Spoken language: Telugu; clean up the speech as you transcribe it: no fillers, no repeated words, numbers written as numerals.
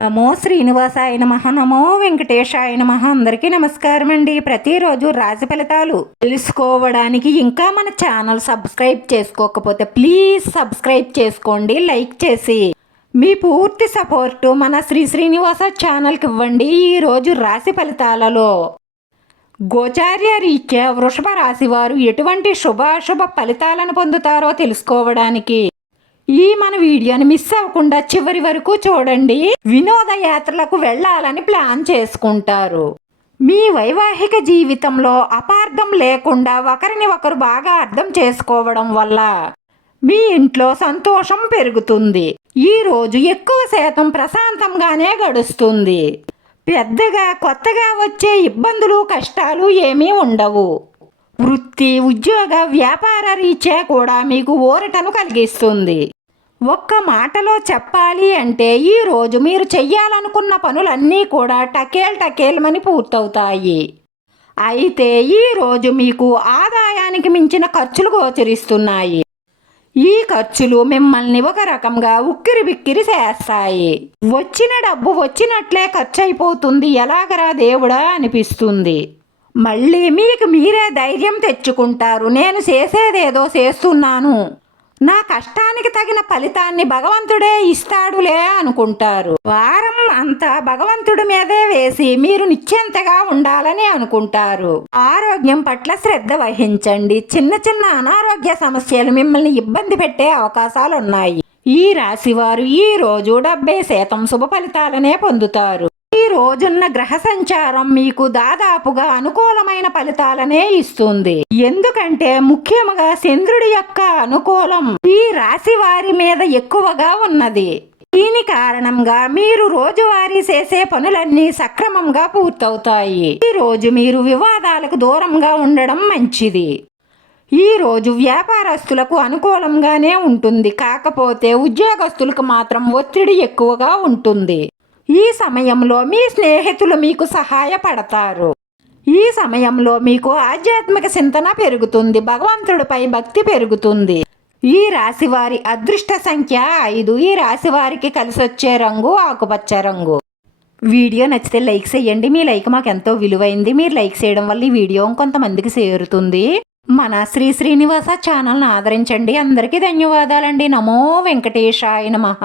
నమో శ్రీనివాసాయ నమః, నమో వెంకటేశాయ నమః. అందరికీ నమస్కారం అండి. ప్రతిరోజు రాశి ఫలితాలు తెలుసుకోవడానికి ఇంకా మన ఛానల్ సబ్స్క్రైబ్ చేసుకోకపోతే ప్లీజ్ సబ్స్క్రైబ్ చేసుకోండి, లైక్ చేసి మీ పూర్తి సపోర్టు మన శ్రీనివాస ఛానల్కి ఇవ్వండి. ఈరోజు రాశి ఫలితాలలో గోచార్య రీత్యా వృషభ రాశి వారు ఎటువంటి శుభాశుభ ఫలితాలను పొందుతారో తెలుసుకోవడానికి ఈ మన వీడియోని మిస్ అవ్వకుండా చివరి వరకు చూడండి. వినోదయాత్రలకు వెళ్ళాలని ప్లాన్ చేసుకుంటారు. మీ వైవాహిక జీవితంలో అపార్థం లేకుండా ఒకరిని ఒకరు బాగా అర్థం చేసుకోవడం వల్ల మీ ఇంట్లో సంతోషం పెరుగుతుంది. ఈ రోజు ఎక్కువ శాతం ప్రశాంతంగానే గడుస్తుంది. పెద్దగా కొత్తగా వచ్చే ఇబ్బందులు కష్టాలు ఏమీ ఉండవు. వృత్తి ఉద్యోగ వ్యాపార రీత్యా కూడా మీకు ఊరటను కలిగిస్తుంది. ఒక్క మాటలో చెప్పాలి అంటే ఈరోజు మీరు చెయ్యాలనుకున్న పనులన్నీ కూడా టకేల్మని పూర్తవుతాయి. అయితే ఈరోజు మీకు ఆదాయానికి మించిన ఖర్చులు గోచరిస్తున్నాయి. ఈ ఖర్చులు మిమ్మల్ని ఒక రకంగా ఉక్కిరి బిక్కిరి చేస్తాయి. వచ్చిన డబ్బు వచ్చినట్లే ఖర్చు అయిపోతుంది, ఎలాగరా దేవుడా అనిపిస్తుంది. మళ్ళీ మీకు మీరే ధైర్యం తెచ్చుకుంటారు. నేను చేసేదేదో చేస్తున్నాను, నా కష్టానికి తగిన ఫలితాన్ని భగవంతుడే ఇస్తాడులే అనుకుంటారు. వారం అంతా భగవంతుడి మీదే వేసి మీరు నిశ్చింతగా ఉండాలని అనుకుంటారు. ఆరోగ్యం పట్ల శ్రద్ధ వహించండి. చిన్న అనారోగ్య సమస్యలు మిమ్మల్ని ఇబ్బంది పెట్టే అవకాశాలున్నాయి. ఈ రాశివారు ఈ రోజు 70% శుభ ఫలితాలనే పొందుతారు. ఈ రోజున్న గ్రహ సంచారం మీకు దాదాపుగా అనుకూలమైన ఫలితాలనే ఇస్తుంది. ఎందుకంటే ముఖ్యంగా చంద్రుడి యొక్క అనుకూలం ఈ రాశి వారి మీద ఎక్కువగా ఉన్నది. దీని కారణంగా మీరు రోజువారీ చేసే పనులన్నీ సక్రమంగా పూర్తవుతాయి. ఈ రోజు మీరు వివాదాలకు దూరంగా ఉండడం మంచిది. ఈ రోజు వ్యాపారస్తులకు అనుకూలంగానే ఉంటుంది. కాకపోతే ఉద్యోగస్తులకు మాత్రం ఒత్తిడి ఎక్కువగా ఉంటుంది. ఈ సమయంలో మీ స్నేహితులు మీకు సహాయపడతారు. ఈ సమయంలో మీకు ఆధ్యాత్మిక చింతన పెరుగుతుంది. భగవంతుడిపై భక్తి పెరుగుతుంది. ఈ రాశి వారి అదృష్ట సంఖ్య 5. ఈ రాశి వారికి కలిసొచ్చే రంగు ఆకుపచ్చ రంగు. వీడియో నచ్చితే లైక్ చేయండి. మీ లైక్ మాకు ఎంతో విలువైంది. మీరు లైక్ చేయడం వల్ల ఈ వీడియో కొంతమందికి చేరుతుంది. మన శ్రీనివాస ఛానల్ని ఆదరించండి. అందరికీ ధన్యవాదాలండి. నమో వెంకటేశాయ నమః.